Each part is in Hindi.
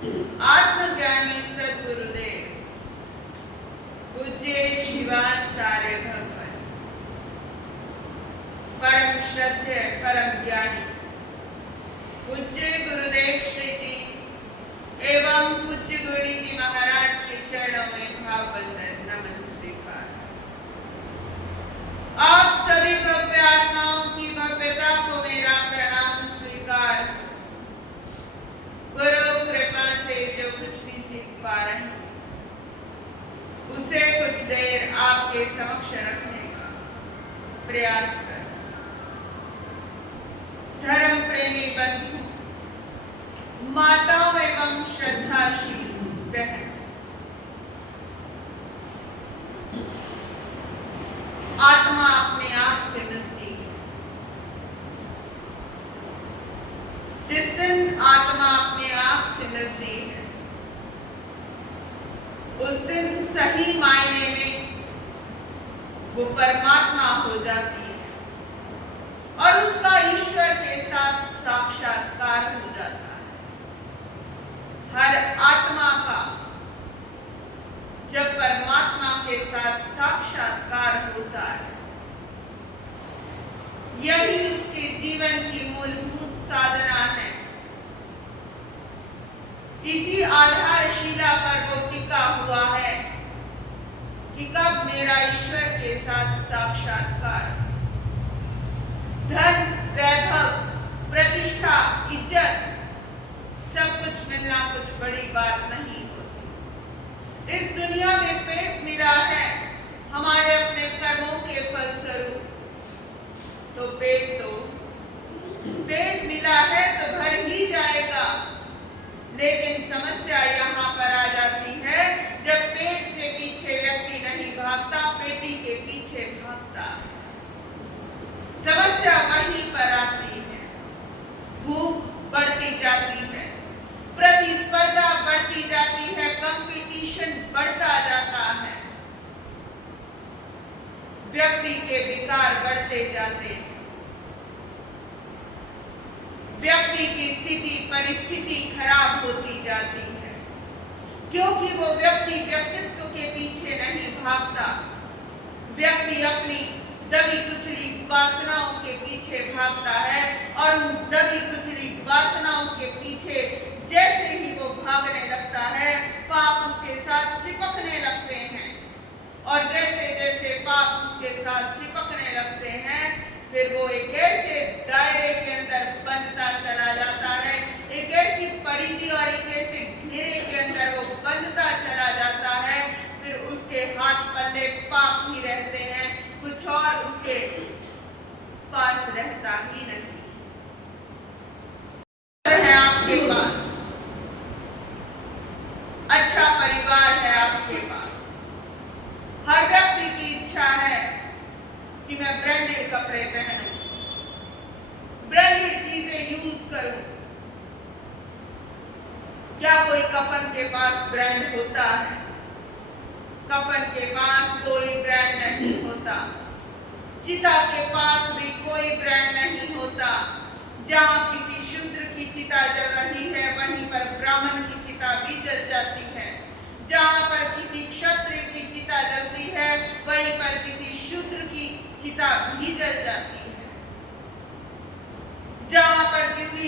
आत्मज्ञानी सद्गुरुदेव पूज्य शिवाचार्य भगवान परम श्रद्धेय परम ज्ञानी पूज्य गुरुदेव श्री जी एवं पूज्य गुरुजी जी महाराज के चरणों में भावबंधन नमन स्वीकार। आप सभी भव्य आत्माओं की भव्यता को मेरा प्रणाम स्वीकार। गुरु कृपा से जो कुछ भी सीख पा रहे हैं उसे कुछ देर आपके समक्ष रखने का प्रयास कर। धर्म प्रेमी बंधु, माताओं एवं श्रद्धाशील बहन, आत्मा अपने आप से मिलती है। जिस दिन आत्मा अपने आप से मिलती है उस दिन सही मायने में वो परमात्मा हो जाती है और उसका ईश्वर के साथ साक्षात्कार हो जाता है। हर आत्मा का जब परमात्मा के साथ साक्षात्कार होता है, यही उसके जीवन की मूलभूत साधना है। इसी आधारशिला पर वो टिका हुआ है कि कब मेरा ईश्वर के साथ साक्षात्कार। धन, वैभव, प्रतिष्ठा, इज्जत सब कुछ मिलना कुछ बड़ी बात नहीं होती। इस दुनिया में पेट मिला है हमारे अपने कर्मों के फलस्वरूप, तो पेट मिला है तो भर ही जाएगा। लेकिन समस्या यहाँ पर आ जाती है जब पेट के पीछे व्यक्ति नहीं भागता, पेटी के पीछे भागता। समस्या वहीं पर आती है। भूख बढ़ती जाती है, प्रतिस्पर्धा बढ़ती जाती है, कंपटीशन बढ़ता जाता है, व्यक्ति के विकार बढ़ते जाते हैं, व्यक्ति की स्थिति परिस्थिति खराब होती जाती है, क्योंकि वो व्यक्ति व्यक्तित्व के पीछे नहीं भागता। व्यक्ति अपनी दबी कुचली वासनाओं के पीछे भागता है और उन दबी कुचली वासनाओं के पीछे जैसे ही वो भागने लगता है, पाप उसके साथ चिपकने लगते हैं और जैसे जैसे पाप उसके साथ चिपकने लगते हैं, फिर वो एक ऐसे दायरे के अंदर बंधता चला जाता है, एक ऐसी परिधि और एक ऐसे घेरे के अंदर वो बंधता चला जाता है। फिर उसके हाथ पल्ले पाप ही रहते हैं, कुछ और उसके पास रहता ही नहीं है। आपके पास अच्छा परिवार है, आपके पास हर व्यक्ति की इच्छा है कि मैं ब्रांडेड कपड़े पहनूं, ब्रांडेड चीजें यूज करूं। क्या कोई कफन के पास ब्रांड होता है? कफन के पास कोई ब्रांड नहीं होता। चिता के पास भी कोई ब्रांड नहीं होता। जहां किसी शूद्र की चिता जल रही है वहीं पर ब्राह्मण की चिता भी जल जाती है। जहां पर किसी क्षत्रिय की चिता जलती है वहीं पर किसी शूद्र की चिता भी जल जाती है। जहां पर किसी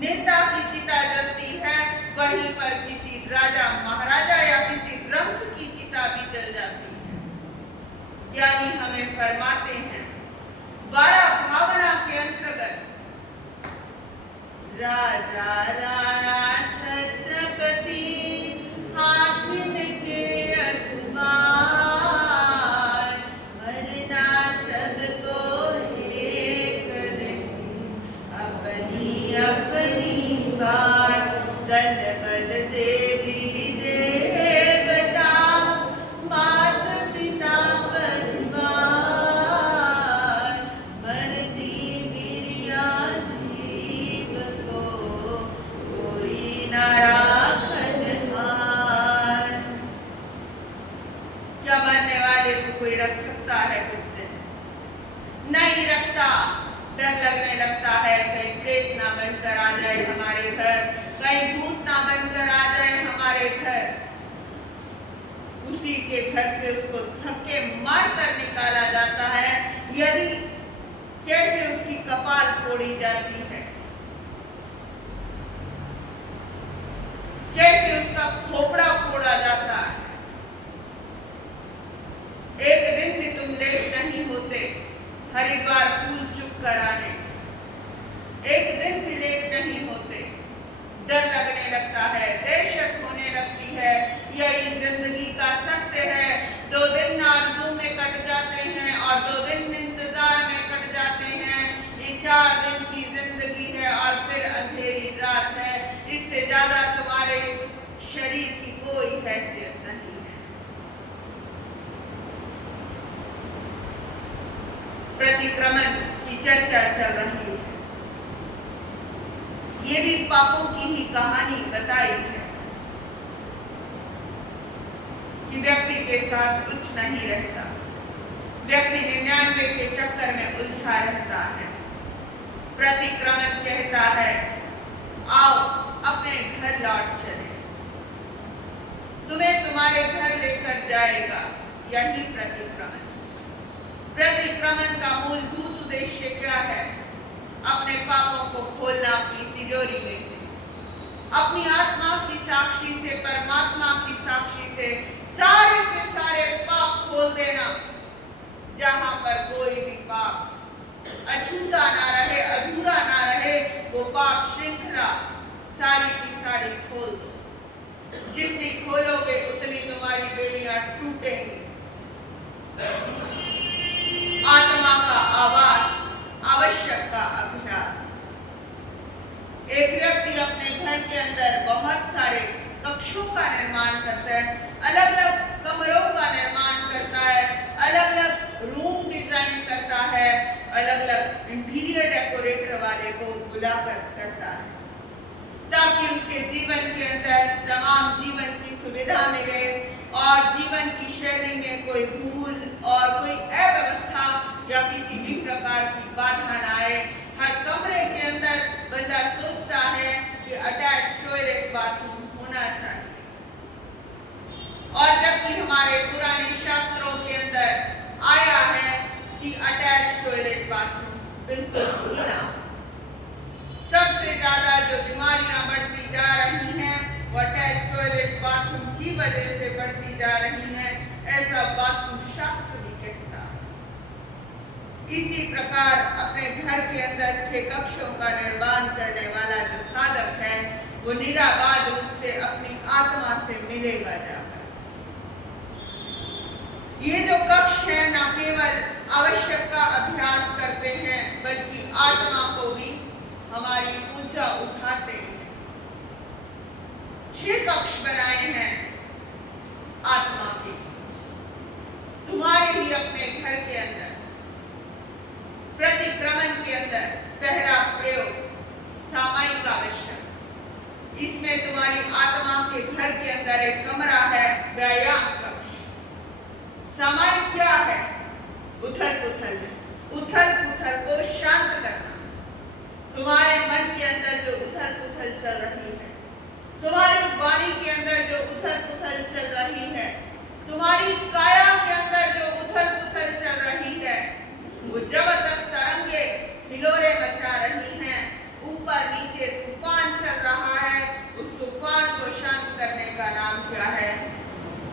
नेता की चिता जलती है वहीं पर किसी राजा महाराजा या किसी रंक की चिता भी जल जाती है। ज्ञानी हमें फरमाते हैं 12 भावना के अंतर्गत राजा राणा छत्रपति हाकिम के असमान, मरना सबको एक दिन, अपनी अपनी बात, दंडवत देवी देवता, मात पिता परिवार, मरती बिरिया जीव को कोई न राखन हार। क्या मरने वाले को कोई रख सकता है? कुछ दिन नहीं रखता। डर लगने लगता है कहीं प्रेत ना बनकर आ जाए हमारे घर, कहीं भूत ना बनकर उसी के घर से उसको धक्के मार कर निकाला जाता है, यदि कैसे उसकी कपाल फोड़ी जाती है, कैसे उसका खोपड़ा फोड़ा जाता है। एक दिन भी तुम लेट नहीं होते हरिद्वार फूल चुप कराने, एक दिन भी लेट नहीं होते। डर लगने लगता है, दहशत होने लगती है, यही जिंदगी का सत्य है। 2 दिन आरज़ू में कट जाते हैं और 2 दिन इंतजार में कट जाते हैं। ये 4 दिन की जिंदगी है और फिर अंधेरी रात है। इससे ज्यादा तुम्हारे शरीर की कोई हैसियत नहीं है। प्रतिक्रमण की चर्चा चल रही है। ये भी पापों की ही कहानी बताई है कि व्यक्ति के साथ कुछ नहीं रहता, व्यक्ति 99 के चक्कर में उलझा रहता है। प्रतिक्रमण कहता है, आओ अपने घर लौट चले, तुम्हें तुम्हारे घर लेकर जाएगा। यही प्रतिक्रमण। प्रतिक्रमण का मूलभूत उद्देश्य क्या है? अपने पापों को खोलना अपनी तिजोरी में से, अपनी आत्मा की साक्षी से, परमात्मा की साक्षी से सारे के सारे पाप खोल देना। जहां पर कोई भी पाप अछूता ना रहे, अधूरा ना रहे, वो पाप श्रृंखला सारी की सारी खोल दो। जितनी खोलोगे उतनी तुम्हारी बेड़ियां टूटेंगी। आत्मा का आवास, आवश्यक का अभ्यास। एक व्यक्ति अपने घर के अंदर बहुत सारे कक्षों का निर्माण करता है, अलग अलग कमरों का निर्माण करता है, अलग अलग रूम डिजाइन करता है, अलग अलग इंटीरियर डेकोरेटर वाले को बुलाकर करता है, ताकि उसके जीवन के अंदर तमाम जीवन की सुविधा मिले और जीवन की शैली में कोई भूल और कोई अव्यवस्था या किसी भी प्रकार की बाधा न आए। हर कमरे के अंदर बंदा सोचता है कि अटैच टॉयलेट बाथरूम होना चाहिए, और जबकि हमारे पुराने शास्त्रों के अंदर आया है कि अटैच टॉयलेट बाथरूम बिल्कुल ही ना। सबसे ज्यादा जो बीमारियां बढ़ती जा रही हैं वो अटैच टॉयलेट बाथरूम की वजह से बढ़ती जा रही हैं, ऐसा वास्तुशास्त्र भी कहता है। इसी प्रकार अपने घर के अंदर 6 कक्षों का निर्माण करने वाला जो साधक है वो निराबाद रूप से अपनी आत्मा से मिलेगा जाकर। ये जो कक्ष है न केवल आवश्यक का अभ्यास करते हैं बल्कि आत्मा को भी हमारी ऊंचा उठाते हैं। 6 कक्ष बनाए हैं आत्मा के, तुम्हारे ही अपने घर के अंदर। प्रतिक्रमण के अंदर पहला प्रयोग सामायिक आवश्यक। इसमें तुम्हारी आत्मा के घर के अंदर एक कमरा है, व्यायाम कक्ष। सामायिक क्या है? उथल पुथल, उथल पुथल को शांत करना। तुम्हारे मन के अंदर जो उथल पुथल चल रही है, तुम्हारी वाणी के अंदर जो उथल पुथल चल रही है, तुम्हारी काया के अंदर जो उथल पुथल चल रही है, वो जबरदस्त तरंगे हिलोरे मचा रही हैं, ऊपर नीचे तूफान चल रहा है। उस तूफान को शांत करने का नाम क्या है?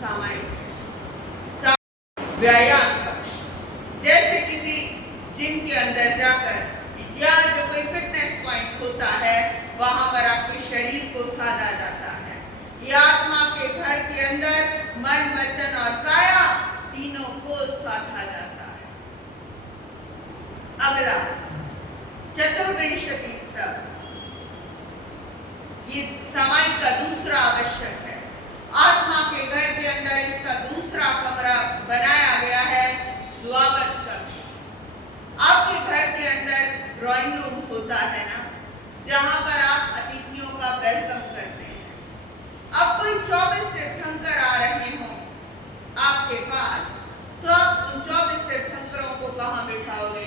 सामायिक व्यायाम कक्ष। जैसे किसी जिम के अंदर जाकर या जो कोई फिटनेस पॉइंट होता है वहां पर आपके शरीर को साधा जाता है। ये आत्मा के घर के अंदर मन, वचन और काया तीनों को साधा जाता है। अगला चतुर्विंशति स्तर, ये सामायिक का दूसरा आवश्यक है। आत्मा के घर के अंदर इसका दूसरा कमरा बनाया गया है, स्वागत कक्ष। आपके घर के अंदर ड्राइंग रूम होता है ना, जहां पर आप अतिथियों का वेलकम करते हैं। अब कोई 24 तीर्थंकर आ रहे हो आपके पास, तो आप उन 24 तीर्थंकरों को कहां बिठाओगे?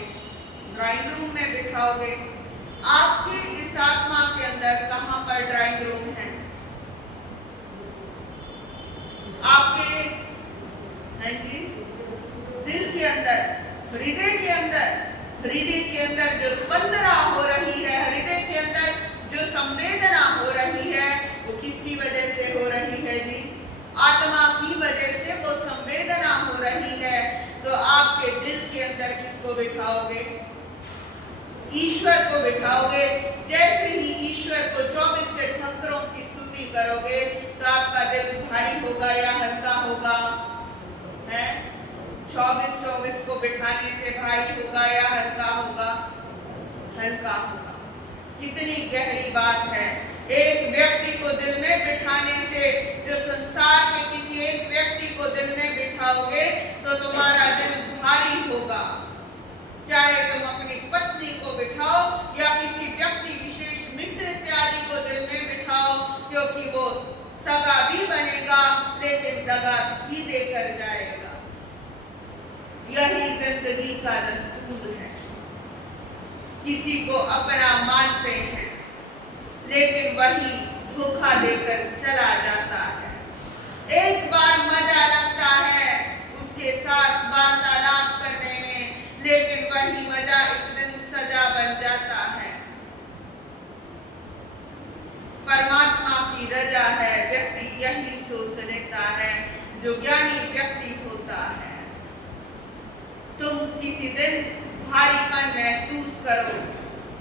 ड्राइंग रूम में बिठाओगे। आपके इस आत्मा के अंदर कहां पर ड्राइंग रूम है? आपके हृदय के अंदर जो स्पंदना हो रही है, हृदय के अंदर जो संवेदना हो रही है, वो किसकी वजह से हो रही है जी? आत्मा की वजह से वो संवेदना हो रही है। तो आपके दिल के अंदर किसको बिठाओगे? ईश्वर को बिठाओगे। जैसे ही ईश्वर को 24 तीर्थंकरों की स्तुति करोगे तो आपका दिल भारी होगा या हल्का होगा? है 24 को बिठाने से भारी होगा या हल्का होगा? हल्का होगा। कितनी गहरी बात है। एक व्यक्ति को दिल में बिठाने से, जो संसार के किसी एक व्यक्ति को दिल में बिठाओगे तो तुम्हारा दिल भारी होगा। चाहे तुम अपनी पत्नी को बिठाओ या किसी व्यक्ति विशेष मित्र इत्यादि को दिल में बिठाओ, क्योंकि वो सगा भी बनेगा लेकिन दगा भी देकर जाएगा। यही जिंदगी का दस्तूर है। किसी को अपना मानते हैं लेकिन वही धोखा देकर चला जाता है। एक बार मजा लगता है उसके साथ वार्तालाप करने में, लेकिन वही मजा एक दिन सजा बन जाता है। परमात्मा की रजा है, व्यक्ति यही सोच लेता है, जो ज्ञानी व्यक्ति होता है। तुम किसी दिन भारीपन महसूस करो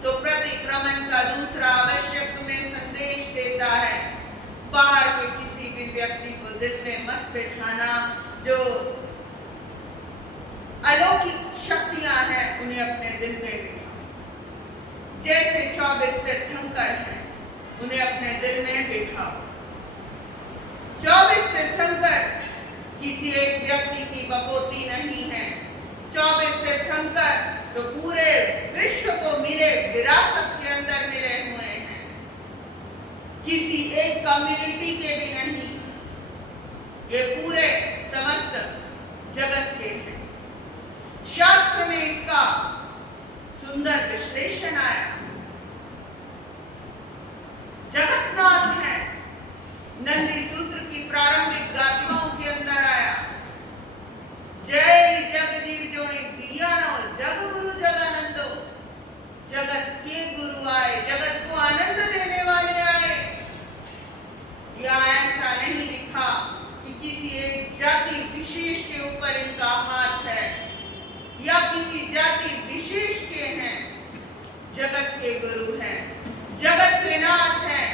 तो प्रतिक्रमण का दूसरा आवश्यक तुम्हें संदेश देता है। बाहर के किसी भी व्यक्ति को दिल में मत बिठाना। जो अलौकिक शक्तियां हैं उन्हें अपने दिल में बिठाओ। जैसे 24 तीर्थंकर हैं उन्हें अपने दिल में बिठाओ। 24 तीर्थंकर किसी एक व्यक्ति की बपोती नहीं है। 24 तीर्थंकर तो पूरे विश्व को मिले विरासत के अंदर मिले हुए हैं, किसी एक कम्युनिटी के भी नहीं। ये पूरे समस्त जगत के हैं। शास्त्र में इसका सुंदर विश्लेषण आया। जगतनाथ है, नंदी सूत्र की प्रारंभिक गाथाओं के अंदर आया। जय जगदीव जोड़े बियानो जग गुरु जगानंदो। जगत के गुरु आए, जगत को आनंद देने वाले आए। या ऐसा नहीं लिखा कि किसी एक जाति विशेष के ऊपर इनका हाथ है या किसी जाति विशेष के हैं। जगत के गुरु हैं, जगत के नाथ हैं,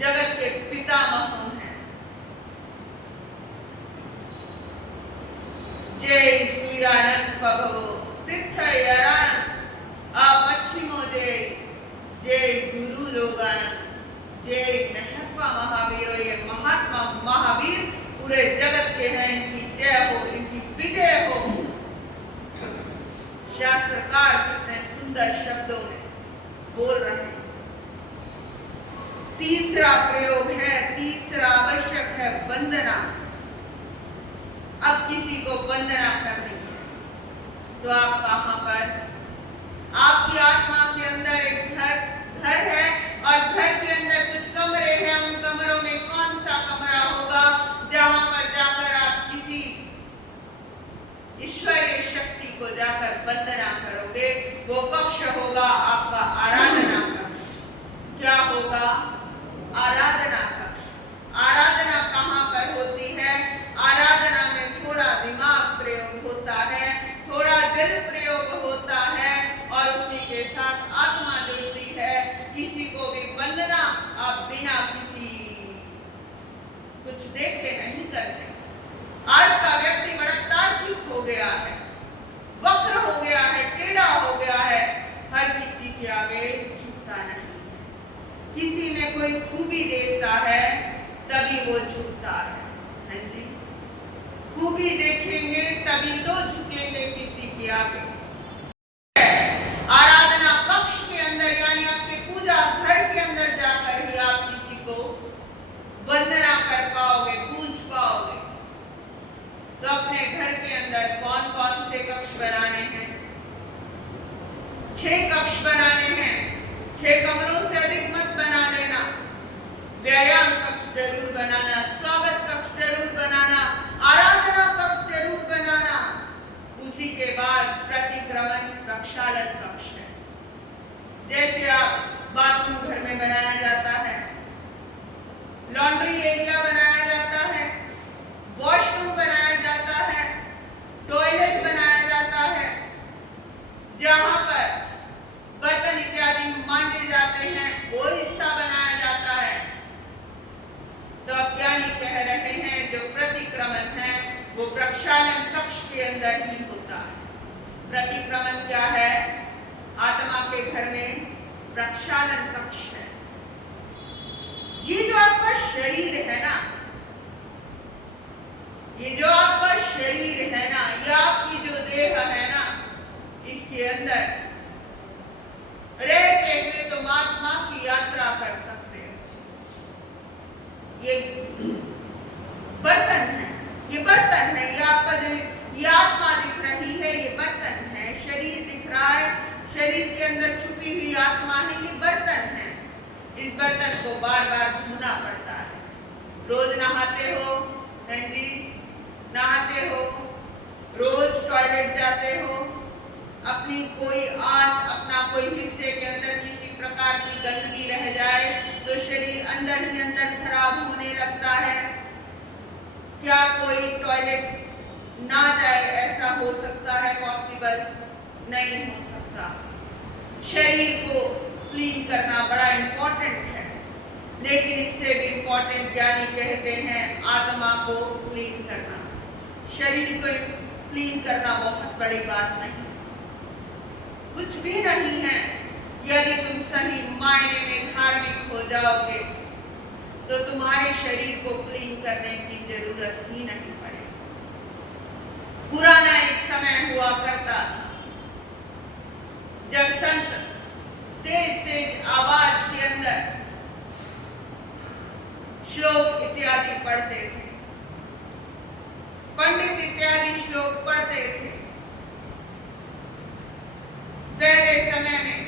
जगत के पितामह हैं। जय सूर्यानंद प्रभो तीर्थयानंद पश्चिमो जय। जय गुरु लोगानंद। जय महत्मा महावीर। ये महात्मा महावीर पूरे जगत के हैं। इनकी जय हो, इनकी विजय हो। शास्त्रकार कितने सुंदर शब्दों में बोल रहे हैं। तीसरा प्रयोग है, तीसरा आवश्यक है वंदना। अब किसी को वंदना करनी है तो आप कहां पर? आपकी आत्मा के अंदर एक घर है और घर के अंदर कुछ कमरे हैं। उन कमरों में कौन सा कमरा होगा जहां पर जाकर आप किसी ईश्वरीय शक्ति को जाकर वंदना करोगे? वो कक्ष होगा आपका आराधना कक्ष। क्या होगा? आराधना कक्ष। आराधना कहां पर होती है? आराधना में थोड़ा दिमाग प्रयोग होता है, थोड़ा दिल प्रयोग होता है और उसी के साथ आत्मा जुड़ती है। किसी को भी वंदना आप बिना किसी कुछ देखे नहीं करते। आज का व्यक्ति बड़ा तार्किक हो गया है, वक्र हो गया है, टेढ़ा हो गया है, हर किसी के आगे झुकता नहीं। किसी में कोई खूबी देखता है तभी वो झुकता है। खूबी देखेंगे तभी तो झुकेंगे किसी के आगे। आराधना कक्ष के अंदर यानी आपके पूजा घर के अंदर जाकर ही आप किसी को वंदना कर पाओगे, पूज पाओगे। तो अपने घर के अंदर कौन कौन से कक्ष बनाने हैं? 6 कक्ष बनाने हैं। 6 कमरों से अधिक मत बना लेना। व्यायाम कक्ष जरूर बनाना, स्वागत कक्ष जरूर बनाना, आराधना कक्ष जरूर बनाना। उसी के बाद प्रति जैसे आप बाथरूम घर में बनाया जाता है, लॉन्ड्री एरिया बनाया जाता है, वॉशरूम बनाया जाता है, टॉयलेट बनाया जाता है, जहां पर बर्तन इत्यादि मांजे जाते हैं, वो हिस्सा बनाया जाता है। तो अब ज्ञानी कह रहे हैं जो प्रतिक्रमण है वो प्रक्षालन कक्ष के अंदर ही होता है। प्रतिक्रमण क्या है? आत्मा के घर में प्रक्षालन कक्ष है। ये जो आपका शरीर है ना, ये जो आपका शरीर है ना, ये आपकी जो देह है ना, इसके अंदर रहते हुए तुम आत्मा की यात्रा कर सकते हो। ये बर्तन है, ये बर्तन है, ये आपका जो ये आत्मा दिख रही है, ये बर्तन है। शरीर दिख रहा है, शरीर के अंदर छुपी हुई आत्मा है, ये बर्तन है। इस बर्तन को बार बार धोना पड़ता है। रोज नहाते हो, हैं जी, नहाते हो, रोज टॉयलेट जाते हो, अपनी कोई अपना कोई हिस्से के अंदर किसी प्रकार की गंदगी रह जाए तो शरीर अंदर ही अंदर खराब होने लगता है। क्या कोई टॉयलेट ना जाए ऐसा हो सकता है? पॉसिबल नहीं हो सकता। शरीर को क्लीन करना बड़ा इंपॉर्टेंट है, लेकिन इससे भी इंपॉर्टेंट ज्ञानी कहते हैं आत्मा को क्लीन करना। शरीर को क्लीन करना बहुत बड़ी बात नहीं, कुछ भी नहीं है। यदि तुम सही मायने में धार्मिक हो जाओगे तो तुम्हारे शरीर को क्लीन करने की जरूरत ही नहीं पड़ेगी। पुराना एक समय हुआ करता था जब संत तेज तेज आवाज के अंदर श्लोक इत्यादि पढ़ते थे, पंडित इत्यादि श्लोक पढ़ते थे। पहले समय में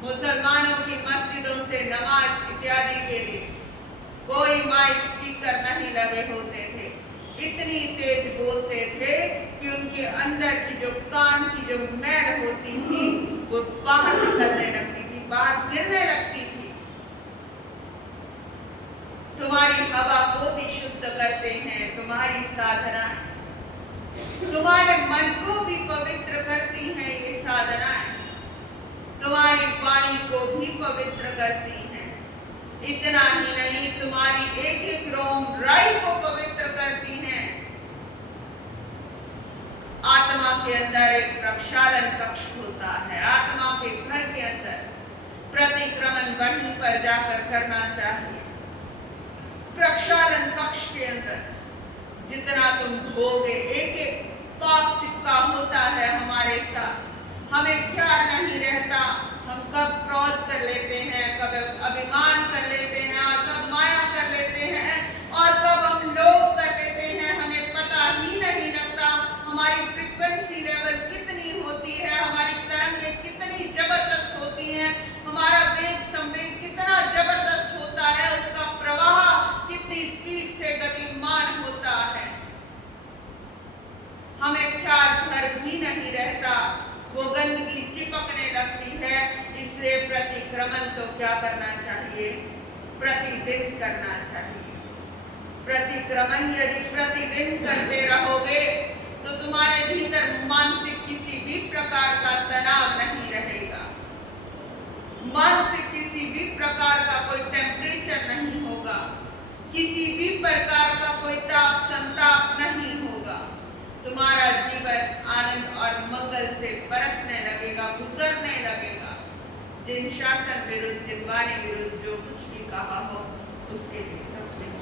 मुसलमानों की मस्जिदों से नमाज इत्यादि के लिए कोई माइक स्पीकर नहीं लगे होते थे। इतनी तेज बोलते थे कि उनके अंदर की जो कान की जो मैल होती थी वो बाहर निकलने लगती थी, बाहर गिरने लगती थी। तुम्हारी हवा को भी शुद्ध करते हैं तुम्हारी साधनाएं, तुम्हारे मन को भी पवित्र करती हैं ये साधनाएं, तुम्हारी वाणी को भी पवित्र करती हैं। इतना ही नहीं, तुम्हारी एक एक रोम राई को पवित्र करती हैं। आत्मा के अंदर एक प्रक्षालन कक्ष होता है। आत्मा के घर के अंदर प्रतिक्रमण वहीं पर जाकर करना चाहिए। प्रक्षालन कक्ष के अंदर जितना तुम धोगे, एक एक पाप चिपका होता है हमारे साथ, हमें ख्याल नहीं रहता। हम कब क्रोध कर लेते हैं, कब अभिमान कर लेते हैं, और कब माया कर लेते हैं, और कब हम लोभ कर लेते हैं, हमें पता ही नहीं लगता। हमारी फ्रीक्वेंसी लेवल कितनी होती है, हमारी तरंगें कितनी जबरदस्त होती हैं, हमारा वेग संवेग कितना जबरदस्त होता है, उसका प्रवाह कितनी स्पीड से गतिमान होता है, हमें ख्याल भर भी नहीं रहता। वो गंदगी चिपकने लगती है। इसलिए प्रतिक्रमण तो क्या करना चाहिए? प्रतिदिन करना चाहिए। प्रतिक्रमण यदि प्रतिदिन करते रहोगे तो तुम्हारे भीतर मानसिक किसी भी प्रकार का तनाव नहीं रहेगा, मानसिक किसी भी प्रकार का कोई टेम्परेचर नहीं होगा, किसी भी प्रकार का कोई ताप संताप नहीं होगा। तुम्हारा जीवन आनंद और मंगल से बरसने लगेगा, गुजरने लगेगा। जिन शासन विरुद्ध, जिन वाणी विरुद्ध जो कुछ भी कहा हो उसके लिए तस्वीर